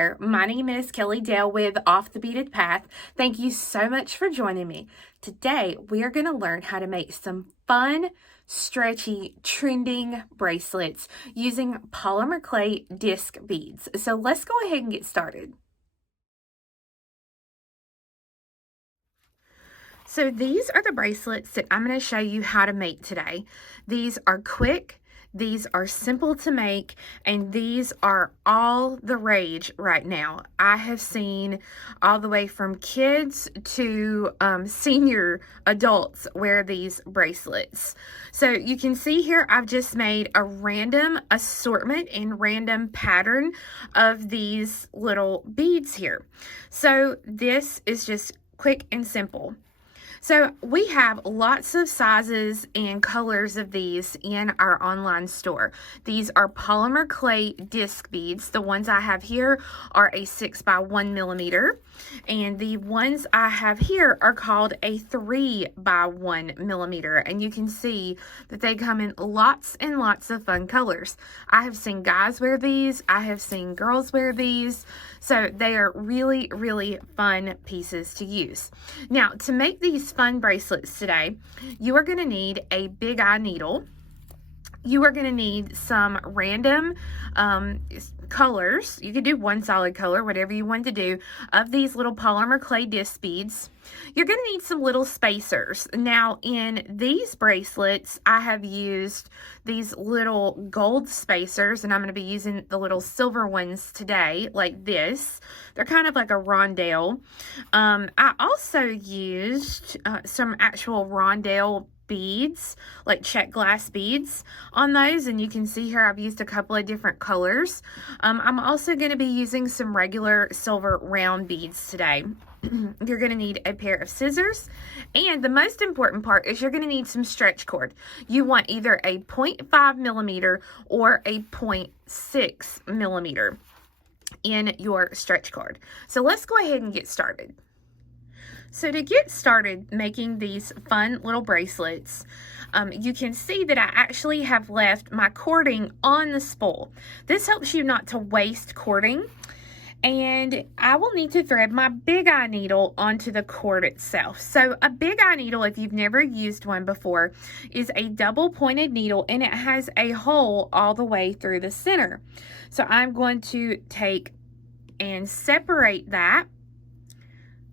there, my name is Kelly Dale with Off the Beaded Path. Thank you so much for joining me. Today we are going to learn how to make some fun, stretchy, trending bracelets using polymer clay disc beads. So let's go ahead and get started. So these are the bracelets that I'm going to show you how to make today. These are quick. These are simple to make, and these are all the rage right now. I have seen all the way from kids to senior adults wear these bracelets. So you can see here I've just made a random assortment and random pattern of these little beads here. So this is just quick and simple. So we have lots of sizes and colors of these in our online store. These are polymer clay disc beads. The ones I have here are a 6 by 1 millimeter, and the ones I have here are called a 3 by 1 millimeter. And you can see that they come in lots and lots of fun colors. I have seen guys wear these. I have seen girls wear these. So they are really, really fun pieces to use. Now, to make these fun bracelets today, you are going to need a big eye needle. You are going to need some random colors. You could do one solid color, whatever you want to do, of these little polymer clay disc beads. You're going to need some little spacers. Now, in these bracelets, I have used these little gold spacers, and I'm going to be using the little silver ones today, like this. They're kind of like a rondelle. I also used some actual rondelle beads, like Czech glass beads on those, and you can see here I've used a couple of different colors. I'm also going to be using some regular silver round beads today. You're going to need a pair of scissors, and the most important part is you're going to need some stretch cord. You want either a 0.5 millimeter or a 0.6 millimeter in your stretch cord. So let's go ahead and get started. So to get started making these fun little bracelets, you can see that I actually have left my cording on the spool. This helps you not to waste cording. And I will need to thread my big eye needle onto the cord itself. So a big eye needle, if you've never used one before, is a double pointed needle, and it has a hole all the way through the center. So I'm going to take and separate that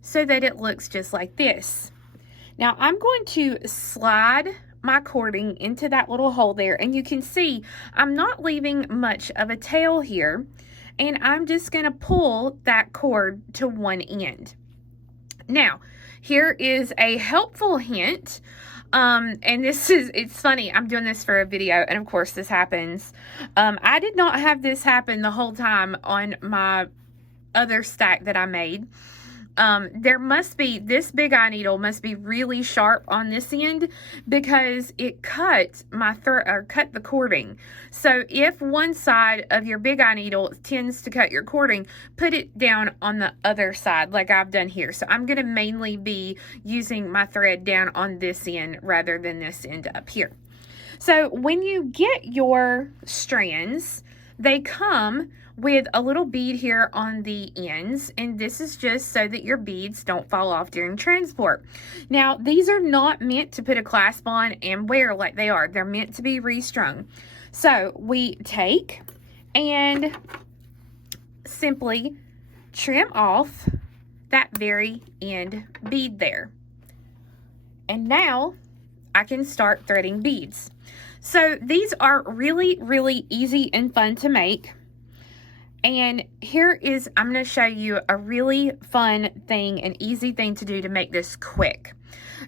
so that it looks just like this. Now I'm going to slide my cording into that little hole there, and you can see I'm not leaving much of a tail here, and I'm just going to pull that cord to one end. Now, here is a helpful hint, and it's funny, I'm doing this for a video, and of course this happens. I did not have this happen the whole time on my other stack that I made. This big eye needle must be really sharp on this end because it cut cut the cording. So if one side of your big eye needle tends to cut your cording, put it down on the other side like I've done here. So I'm going to mainly be using my thread down on this end rather than this end up here. So when you get your strands, they come with a little bead here on the ends, and this is just so that your beads don't fall off during transport. Now, these are not meant to put a clasp on and wear like they are. They're meant to be restrung. So we take and simply trim off that very end bead there. And now I can start threading beads. So these are really, really easy and fun to make. And I'm going to show you a really fun thing, an easy thing to do to make this quick.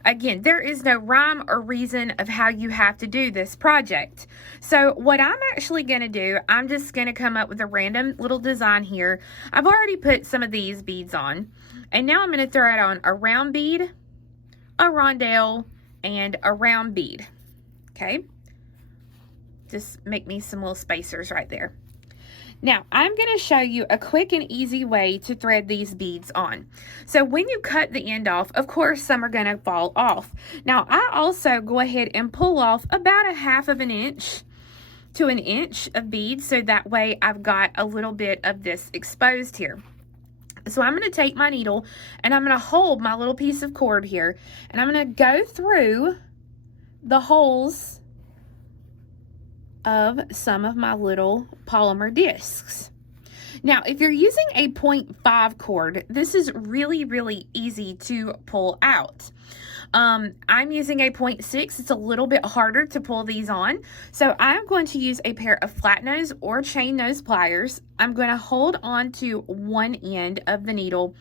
Again, there is no rhyme or reason of how you have to do this project. So what I'm actually going to do, I'm just going to come up with a random little design here. I've already put some of these beads on, and now I'm going to throw it on a round bead, a rondelle, and a round bead. Okay, just make me some little spacers right there. Now, I'm going to show you a quick and easy way to thread these beads on. So when you cut the end off, of course, some are going to fall off. Now, I also go ahead and pull off about a 1/2 inch to an inch of beads, so that way I've got a little bit of this exposed here. So I'm going to take my needle and I'm going to hold my little piece of cord here, and I'm going to go through the holes of some of my little polymer discs. Now, if you're using a 0.5 cord, this is really, really easy to pull out. I'm using a 0.6. It's a little bit harder to pull these on. So I'm going to use a pair of flat nose or chain nose pliers. I'm going to hold on to one end of the needle,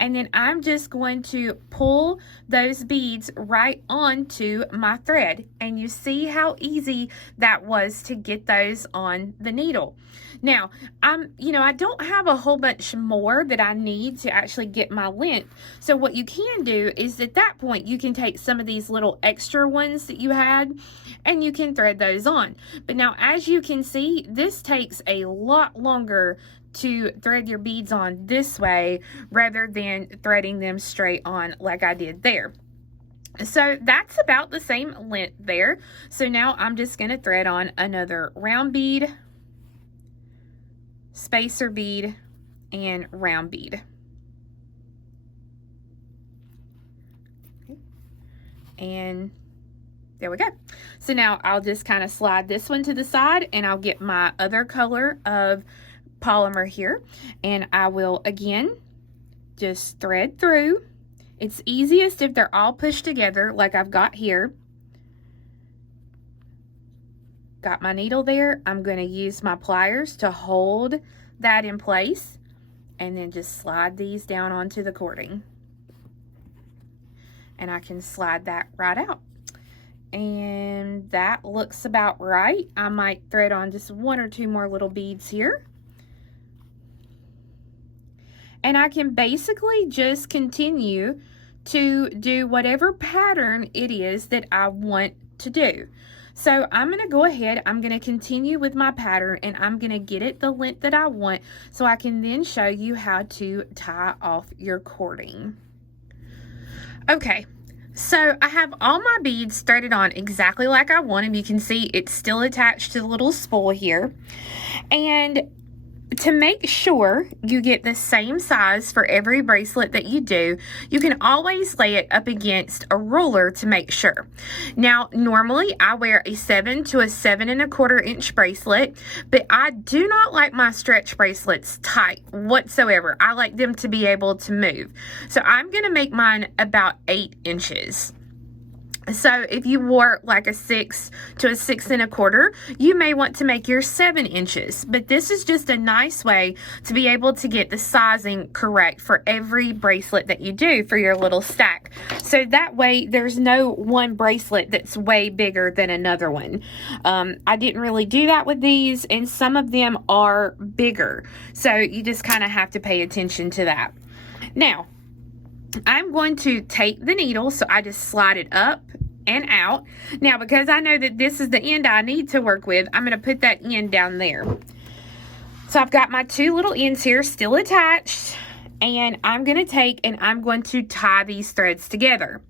and then I'm just going to pull those beads right onto my thread. And you see how easy that was to get those on the needle. Now, I don't have a whole bunch more that I need to actually get my length. So what you can do is at that point, you can take some of these little extra ones that you had and you can thread those on. But now, as you can see, this takes a lot longer to thread your beads on this way rather than threading them straight on like I did there. So that's about the same length there. So now I'm just going to thread on another round bead, spacer bead, and round bead. And there we go. So now I'll just kind of slide this one to the side, and I'll get my other color of polymer here, and I will again just thread through. It's easiest if they're all pushed together like I've got here. Got my needle there. I'm going to use my pliers to hold that in place, and then just slide these down onto the cording. And I can slide that right out. And that looks about right. I might thread on just one or two more little beads here. And I can basically just continue to do whatever pattern it is that I want to do. So I'm going to go ahead, I'm going to continue with my pattern, and I'm going to get it the length that I want so I can then show you how to tie off your cording. Okay, so I have all my beads threaded on exactly like I wanted. You can see it's still attached to the little spool here. And to make sure you get the same size for every bracelet that you do, you can always lay it up against a ruler to make sure. Now, normally I wear a 7 to a 7 1/4 inch bracelet, but I do not like my stretch bracelets tight whatsoever. I like them to be able to move. So I'm going to make mine about 8 inches. So if you wore like a 6 to a 6 1/4, you may want to make your 7 inches. But this is just a nice way to be able to get the sizing correct for every bracelet that you do for your little stack. So that way there's no one bracelet that's way bigger than another one. I didn't really do that with these, and some of them are bigger. So you just kind of have to pay attention to that. Now, I'm going to take the needle, so I just slide it up and out. Now, because I know that this is the end I need to work with, I'm going to put that end down there. So I've got my two little ends here still attached, and I'm going to take and I'm going to tie these threads together.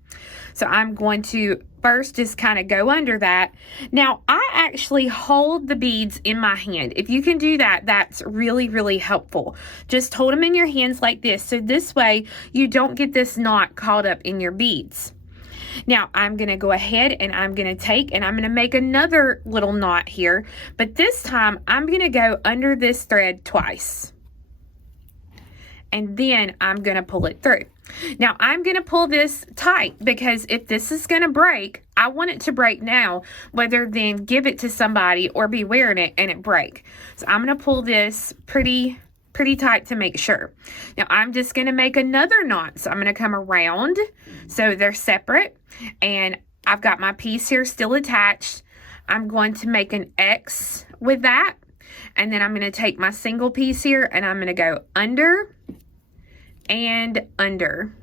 So I'm going to first just kind of go under that. Now, I actually hold the beads in my hand. If you can do that, that's really, really helpful. Just hold them in your hands like this. So this way you don't get this knot caught up in your beads. Now, I'm going to go ahead and I'm going to take and I'm going to make another little knot here. But this time I'm going to go under this thread twice. And then I'm going to pull it through. Now, I'm going to pull this tight because if this is going to break, I want it to break now rather than give it to somebody or be wearing it and it break. So I'm going to pull this pretty tight to make sure. Now, I'm just going to make another knot. So I'm going to come around so they're separate. And I've got my piece here still attached. I'm going to make an X with that. And then I'm going to take my single piece here and I'm going to go under and under.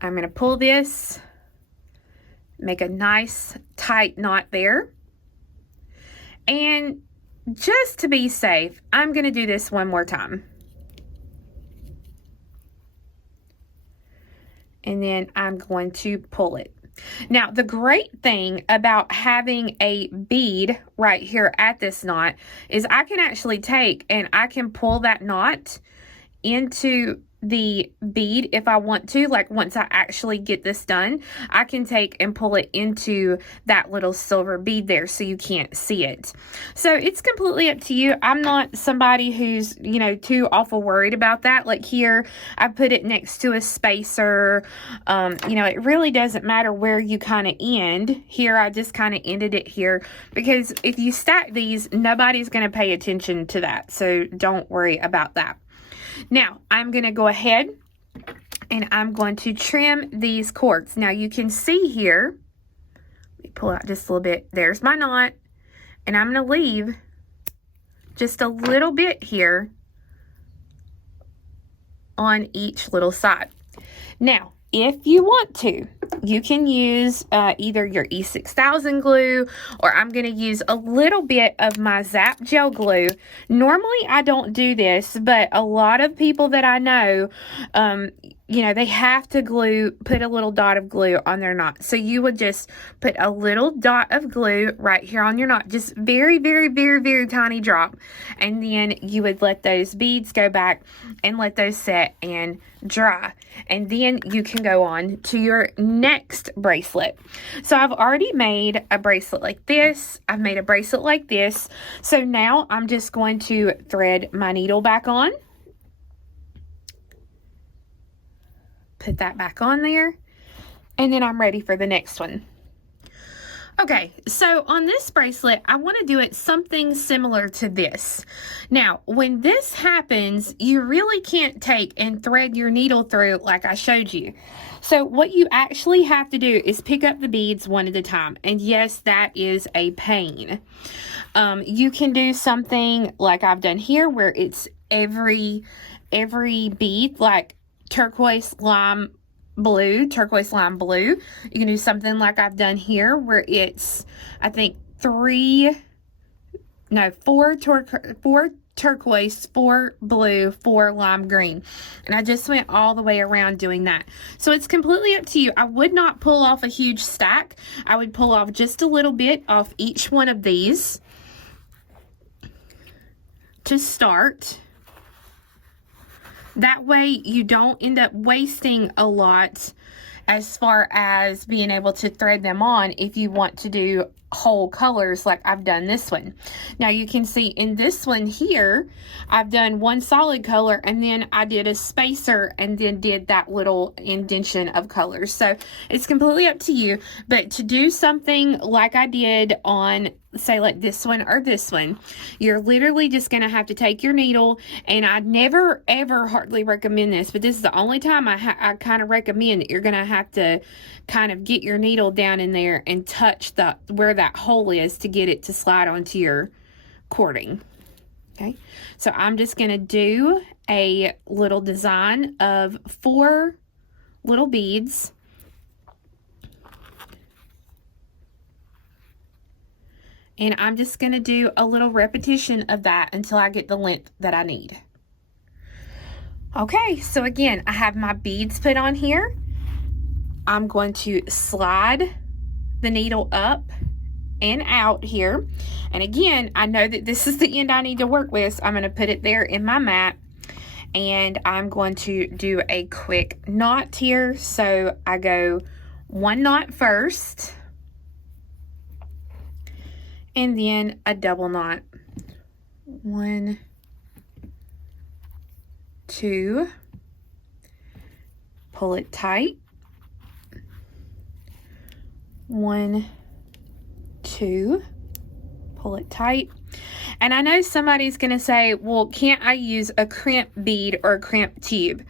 I'm going to pull this, make a nice tight knot there. And just to be safe, I'm going to do this one more time. And then I'm going to pull it. Now, the great thing about having a bead right here at this knot is I can actually take and I can pull that knot into the bead if I want to. Like once I actually get this done, I can take and pull it into that little silver bead there so you can't see it. So it's completely up to you. I'm not somebody who's, you know, too awful worried about that. Like here, I put it next to a spacer. You know, it really doesn't matter where you kind of end. Here, I just kind of ended it here because if you stack these, nobody's going to pay attention to that. So don't worry about that. Now, I'm going to go ahead and I'm going to trim these cords. Now, you can see here, let me pull out just a little bit. There's my knot, and I'm going to leave just a little bit here on each little side. Now, if you want to, you can use either your E6000 glue, or I'm going to use a little bit of my Zap Gel glue. Normally, I don't do this, but a lot of people that I know, you know, they have to put a little dot of glue on their knot. So you would just put a little dot of glue right here on your knot, just very, very, very, very tiny drop. And then you would let those beads go back and let those set and dry. And then you can go on to your next bracelet. So I've already made a bracelet like this. I've made a bracelet like this. So now I'm just going to thread my needle back on. Put that back on there, and then I'm ready for the next one. Okay, so on this bracelet, I want to do it something similar to this. Now, when this happens, you really can't take and thread your needle through like I showed you. So what you actually have to do is pick up the beads one at a time. And yes, that is a pain. You can do something like I've done here where it's every bead, like turquoise lime blue. You can do something like I've done here where it's, I think, 4 turquoise, 4 blue, 4 lime green. And I just went all the way around doing that. So it's completely up to you. I would not pull off a huge stack. I would pull off just a little bit off each one of these to start. That way you don't end up wasting a lot as far as being able to thread them on if you want to do whole colors like I've done this one. Now you can see in this one here, I've done one solid color and then I did a spacer and then did that little indentation of colors. So it's completely up to you, but to do something like I did on, say, like this one or this one, you're literally just going to have to take your needle, and I never ever hardly recommend this, but this is the only time I kind of recommend that you're going to have to kind of get your needle down in there and touch where that hole is to get it to slide onto your cording. Okay, so I'm just going to do a little design of 4 little beads. And I'm just going to do a little repetition of that until I get the length that I need. Okay, so again, I have my beads put on here. I'm going to slide the needle up and out here. And again, I know that this is the end I need to work with, so I'm going to put it there in my mat. And I'm going to do a quick knot here. So I go 1 knot first, and then a double knot. 1, 2, pull it tight. 1, 2, pull it tight. And I know somebody's going to say, well, can't I use a crimp bead or a crimp tube?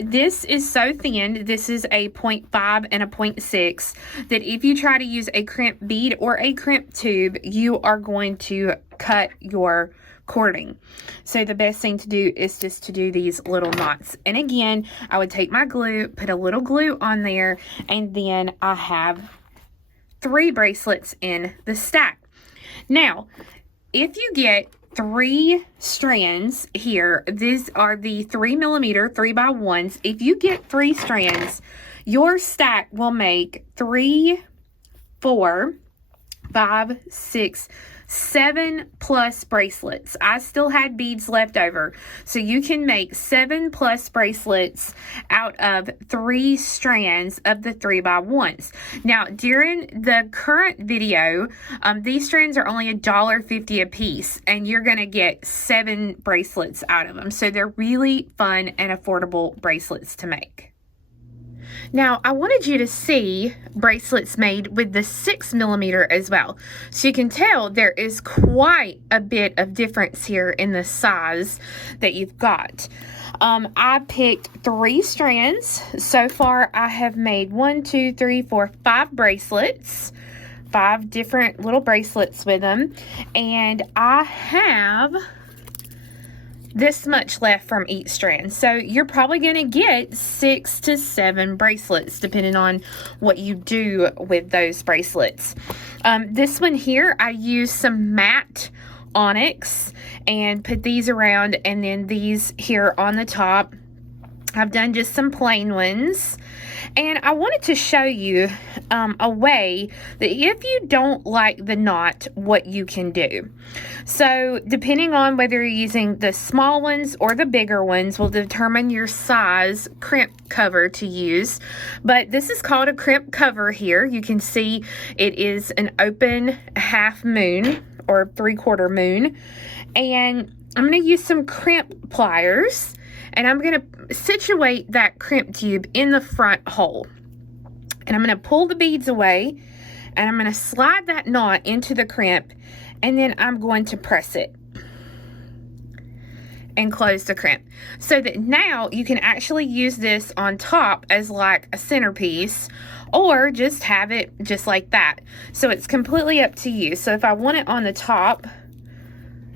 This is so thin, this is a 0.5 and a 0.6, that if you try to use a crimp bead or a crimp tube, you are going to cut your cording. So the best thing to do is just to do these little knots. And again, I would take my glue, put a little glue on there, and then I have 3 bracelets in the stack. Now, if you get 3 strands here, these are the 3mm 3x1s. If you get 3 strands, your stack will make 3, 4, 5, 6, 7 plus bracelets. I still had beads left over, so you can make 7 plus bracelets out of 3 strands of the 3x1s. Now, during the current video, these strands are only $1.50 a piece, and you're going to get 7 bracelets out of them. So they're really fun and affordable bracelets to make. Now, I wanted you to see bracelets made with the 6mm as well. So you can tell there is quite a bit of difference here in the size that you've got. I picked 3 strands. So far, I have made 1, 2, 3, 4, 5 bracelets. 5 different little bracelets with them. And I have this much left from each strand. So you're probably going to get 6 to 7 bracelets depending on what you do with those bracelets. This one here, I used some matte onyx and put these around, and then these here on the top. I've done just some plain ones. And I wanted to show you a way that if you don't like the knot, what you can do. So depending on whether you're using the small ones or the bigger ones will determine your size crimp cover to use. But this is called a crimp cover here. You can see it is an open half moon or 3/4 moon. And I'm going to use some crimp pliers. And I'm going to situate that crimp tube in the front hole. And I'm going to pull the beads away. And I'm going to slide that knot into the crimp. And then I'm going to press it. And close the crimp. So that now you can actually use this on top as like a centerpiece. Or just have it just like that. So it's completely up to you. So if I want it on the top,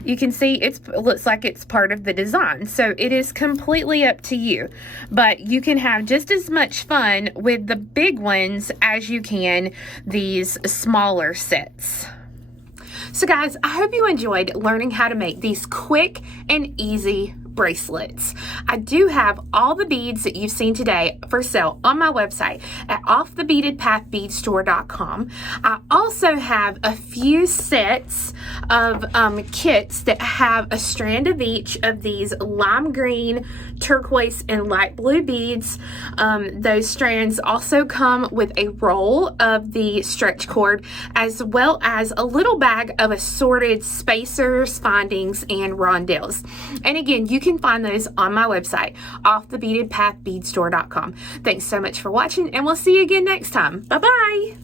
you can see it looks like it's part of the design. So it is completely up to you. But you can have just as much fun with the big ones as you can these smaller sets. So guys, I hope you enjoyed learning how to make these quick and easy bracelets. I do have all the beads that you've seen today for sale on my website at offthebeadedpathbeadstore.com. I also have a few sets of kits that have a strand of each of these lime green, turquoise, and light blue beads. Those strands also come with a roll of the stretch cord as well as a little bag of assorted spacers, findings, and rondelles. And again, you can find those on my website, offthebeadedpathbeadstore.com. Thanks so much for watching, and we'll see you again next time. Bye-bye.